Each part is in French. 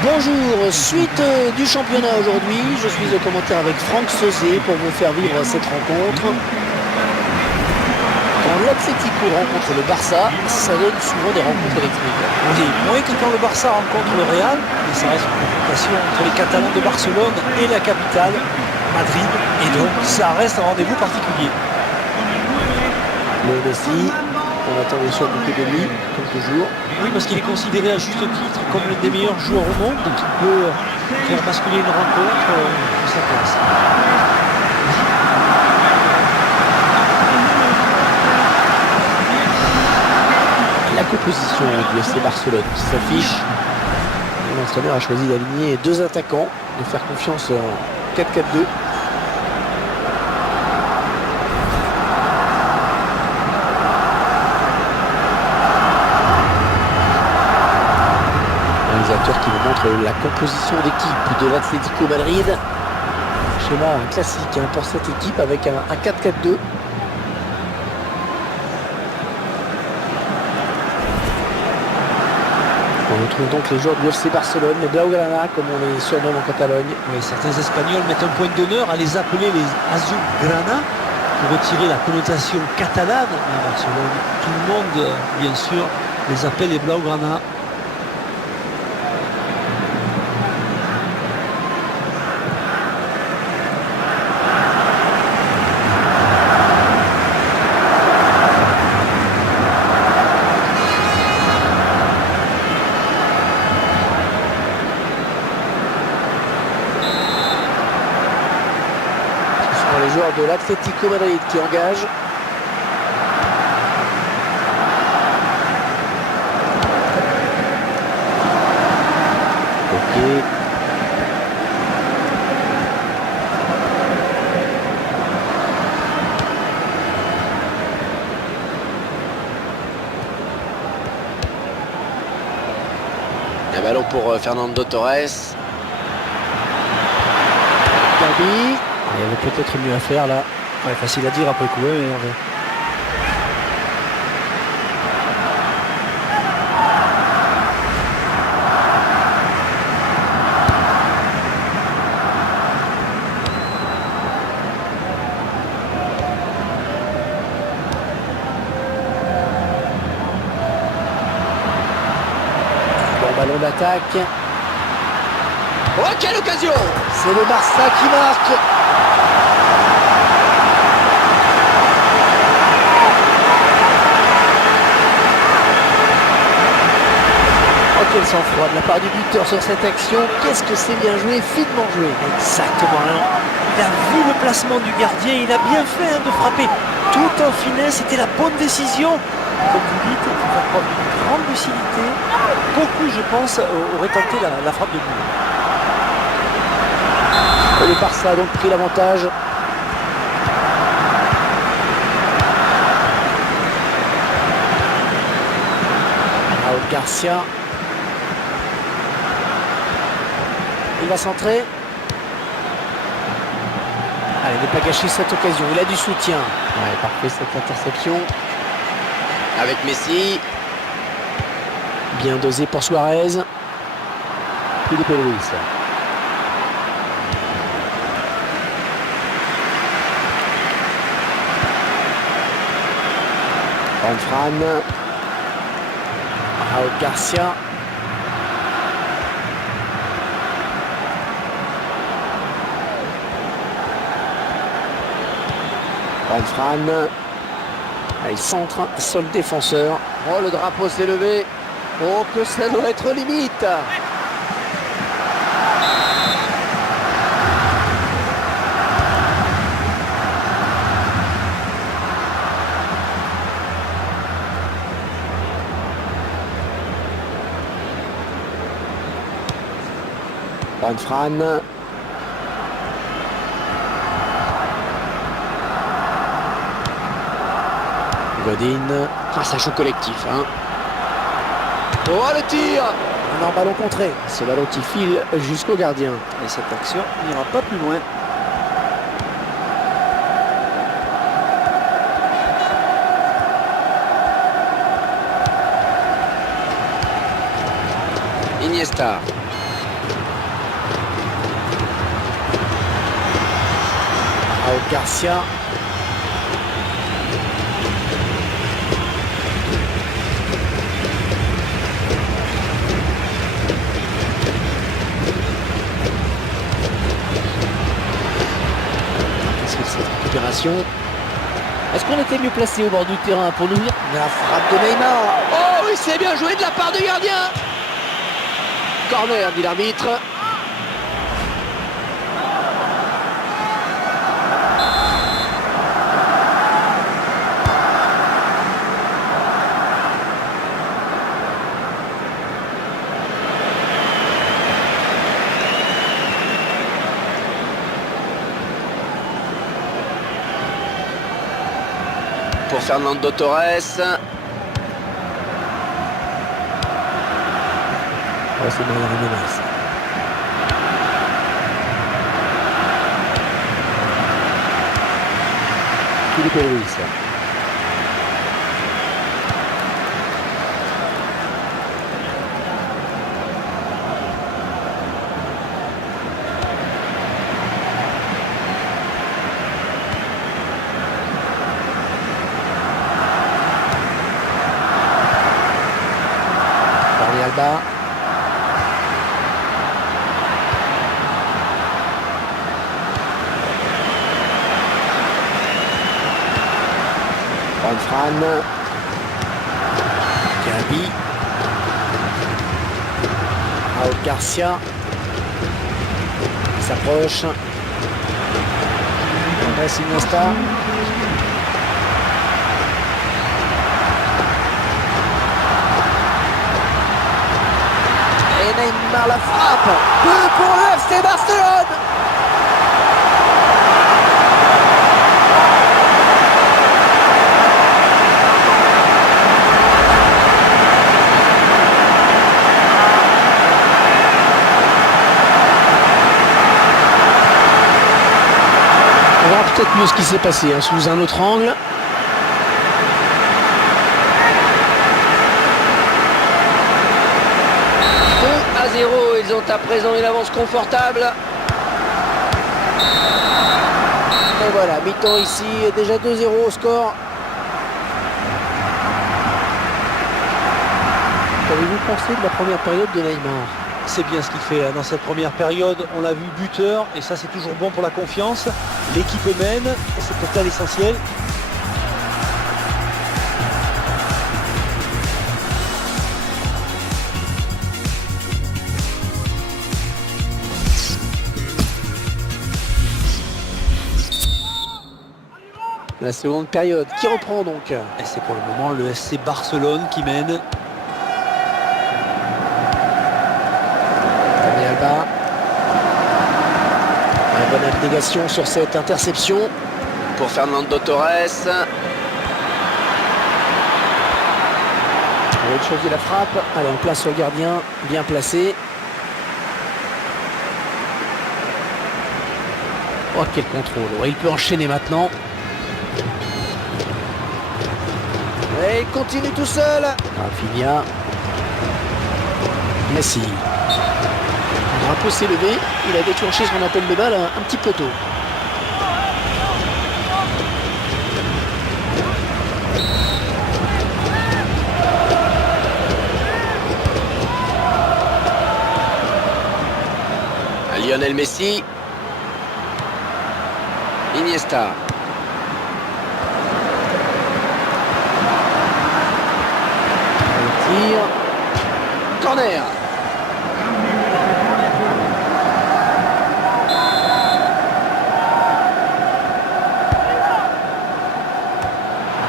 Bonjour, suite du championnat aujourd'hui. Je suis au commentaire avec Franck Sauzet pour vous faire vivre cette rencontre. Quand l'Atlético rencontre le Barça, ça donne souvent des rencontres électriques. Oui, moins que quand le Barça rencontre le Real, mais ça reste une confrontation entre les Catalans de Barcelone et la capitale, Madrid, et donc ça reste un rendez-vous particulier. Le Messi, on attend bien sûr beaucoup de lui, comme toujours. Oui, parce qu'il est considéré à juste titre comme l'un des meilleurs joueurs au monde, qui peut faire basculer une rencontre de sa place. La composition du FC Barcelone qui s'affiche. L'entraîneur a choisi d'aligner deux attaquants, de faire confiance en 4-4-2. Qui nous montre la composition d'équipe de l'Atlético Madrid. Schéma classique pour cette équipe avec un 4-4-2. On retrouve donc les joueurs du FC Barcelone, les Blaugrana comme on les surnomme en Catalogne. Oui, certains Espagnols mettent un point d'honneur à les appeler les Azulgrana pour retirer la connotation catalane à Barcelone. Tout le monde, bien sûr, les appelle les Blaugrana. Les joueurs de l'Atlético Madrid qui engagent. Ok. Un ballon pour Fernando Torres. Gabi. Il y avait peut-être mieux à faire là. Ouais, facile à dire après coup, mais Hervé. Bon ballon d'attaque. Oh, quelle occasion! C'est le Barça qui marque. Oh, quel sang-froid de la part du buteur sur cette action. Qu'est-ce que c'est bien joué, finement joué. Exactement. Il a vu le placement du gardien, il a bien fait de frapper tout en finesse. C'était la bonne décision. Comme vous dites, il faut faire preuve d'une grande lucidité. Beaucoup, je pense, auraient tenté la frappe de but. Et le Barça a donc pris l'avantage. Raúl Garcia. Il va centrer. Allez, ne pas gâcher cette occasion. Il a du soutien. Ouais, parfait cette interception. Avec Messi. Bien dosé pour Suarez. Felipe Luis. Fran. Raúl Garcia. Fran. Il centre, seul défenseur. Oh, le drapeau s'est levé. Oh, que ça doit être limite. Fran. Godin. Ah, ça joue collectif, hein. Oh, le tir! Un ballon contré. Ce ballon qui file jusqu'au gardien. Et cette action n'ira pas plus loin. Iniesta. Raúl Garcia. Qu'est-ce que c'est cette récupération? Est-ce qu'on était mieux placé au bord du terrain pour nous dire? La frappe de Neymar. Oh oui, c'est bien joué de la part du gardien. Corner, dit l'arbitre. Pour Fernando Torres. Oh, c'est mal arrivé, mince. Felipe Luis. Jordi Alba. Fran. Gabi. Raúl Garcia. Il s'approche. Andrés Iniesta. Et Neymar la frappe. But pour le FC Barcelone. On verra peut-être mieux ce qui s'est passé hein, sous un autre angle. À 0, ils ont à présent une avance confortable. Et voilà, mi-temps ici, déjà 2-0 au score. Qu'avez-vous pensé de la première période de Neymar? C'est bien ce qu'il fait hein. Dans cette première période, on l'a vu buteur et ça c'est toujours bon pour la confiance. L'équipe mène et c'est peut-être là l'essentiel. La seconde période qui reprend donc. Et c'est pour le moment le FC Barcelone qui mène. Jordi Alba. Une bonne abnégation sur cette interception pour Fernando Torres. Autre chose de la frappe. Allez, on place sur le gardien, bien placé. Oh, quel contrôle. Ouais, il peut enchaîner maintenant. Et il continue tout seul. Rafinha. Messi. Le drapeau s'est levé. Il a déclenché son appel de balle un petit peu tôt. Lionel Messi. Iniesta. Tir. Corner.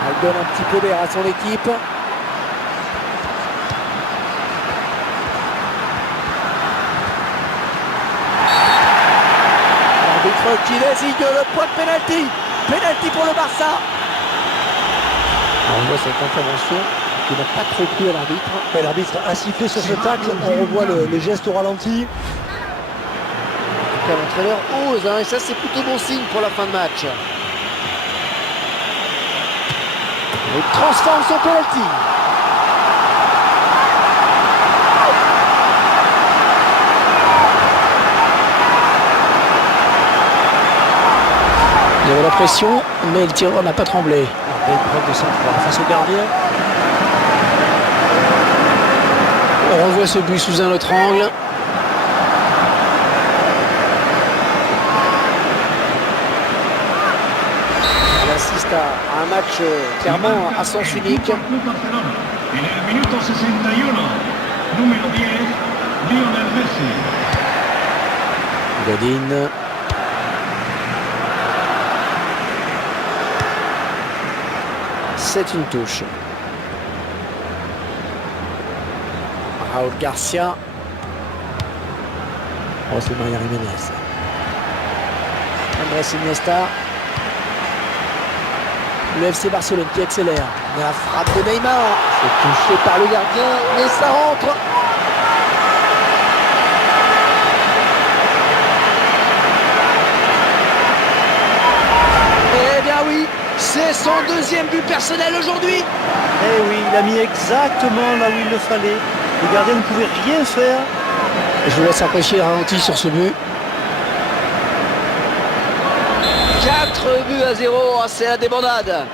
Elle donne un petit peu d'air à son équipe. L'arbitre qui désigne le point de pénalty. Pénalty pour le Barça. On voit cette intervention qui n'a pas trop plu à l'arbitre. L'arbitre a sifflé sur ce tacle, on revoit le geste au ralenti. L'entraîneur ose, hein, et ça c'est plutôt bon signe pour la fin de match. Il transforme son penalty. Et pression, mais le tireur n'a pas tremblé. Belle preuve de sang-froid face au gardien. On revoit ce but sous un autre angle. On assiste à un match clairement à sens unique. Godin. C'est une touche. Raúl Garcia. Oh, c'est Maria Jiménez. Andrés Iniesta. Le FC Barcelone qui accélère. La frappe de Neymar. C'est touché par le gardien, mais ça rentre. Eh bien oui, c'est son deuxième but personnel aujourd'hui. Eh oui, il a mis exactement là où il le fallait. Le gardien ne pouvait rien faire. Je vous laisse apprécier le ralenti sur ce but. 4-0, c'est la débandade.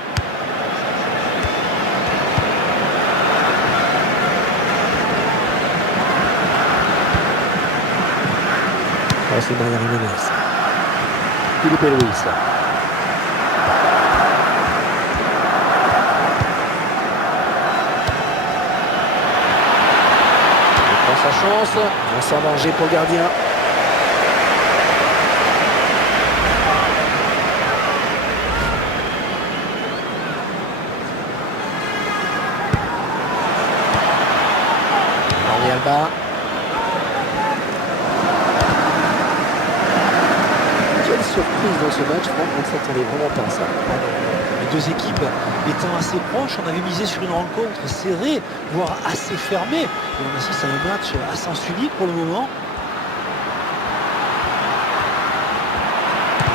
Oh, c'est Maria Jiménez. Felipe Luis. Sa chance, sans danger pour le gardien. Jordi Alba. Quelle surprise dans ce match, Franck, on ne s'attendait vraiment pas à ça. Les deux équipes étant assez proches, on avait misé sur une rencontre serrée, voire assez fermée. Et on assiste à un match à sens unique pour le moment.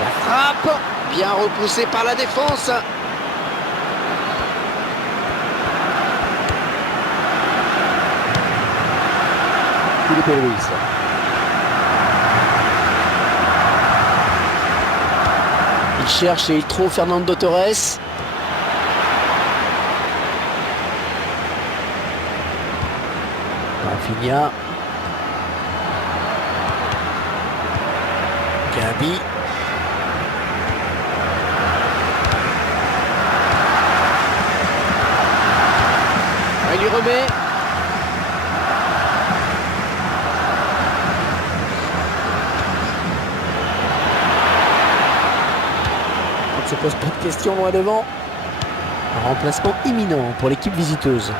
La frappe, bien repoussée par la défense. Felipe Luis. Il cherche et il trouve Fernando Torres. Rafinha. Gabi. Il lui remet. On ne se pose pas de questions loin devant. Un remplacement imminent pour l'équipe visiteuse.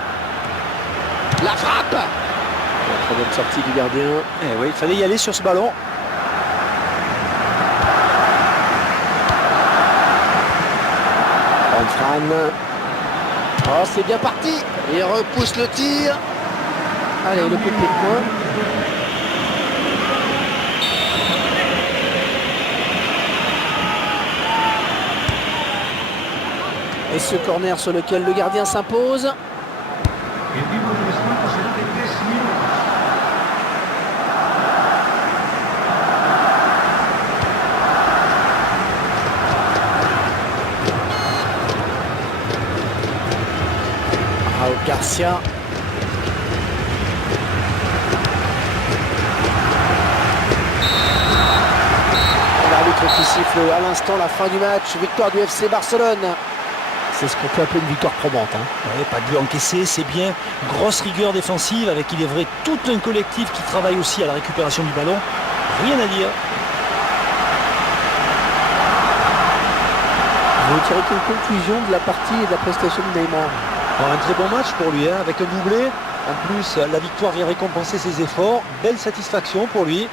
La frappe. La très bonne sortie du gardien. Eh oui, il fallait y aller sur ce ballon. Fran. Oh, c'est bien parti. Il repousse le tir. Allez, le coup de pied de poing. Et ce corner sur lequel le gardien s'impose. Raúl Garcia. L'arbitre qui siffle à l'instant la fin du match. Victoire du FC Barcelone. C'est ce qu'on peut appeler une victoire probante. Ouais, pas de but encaissé, c'est bien. Grosse rigueur défensive avec, il est vrai, tout un collectif qui travaille aussi à la récupération du ballon. Rien à dire. Vous tirez quelle conclusion de la partie et de la prestation de Neymar? Un très bon match pour lui, avec un doublé. En plus, la victoire vient récompenser ses efforts. Belle satisfaction pour lui.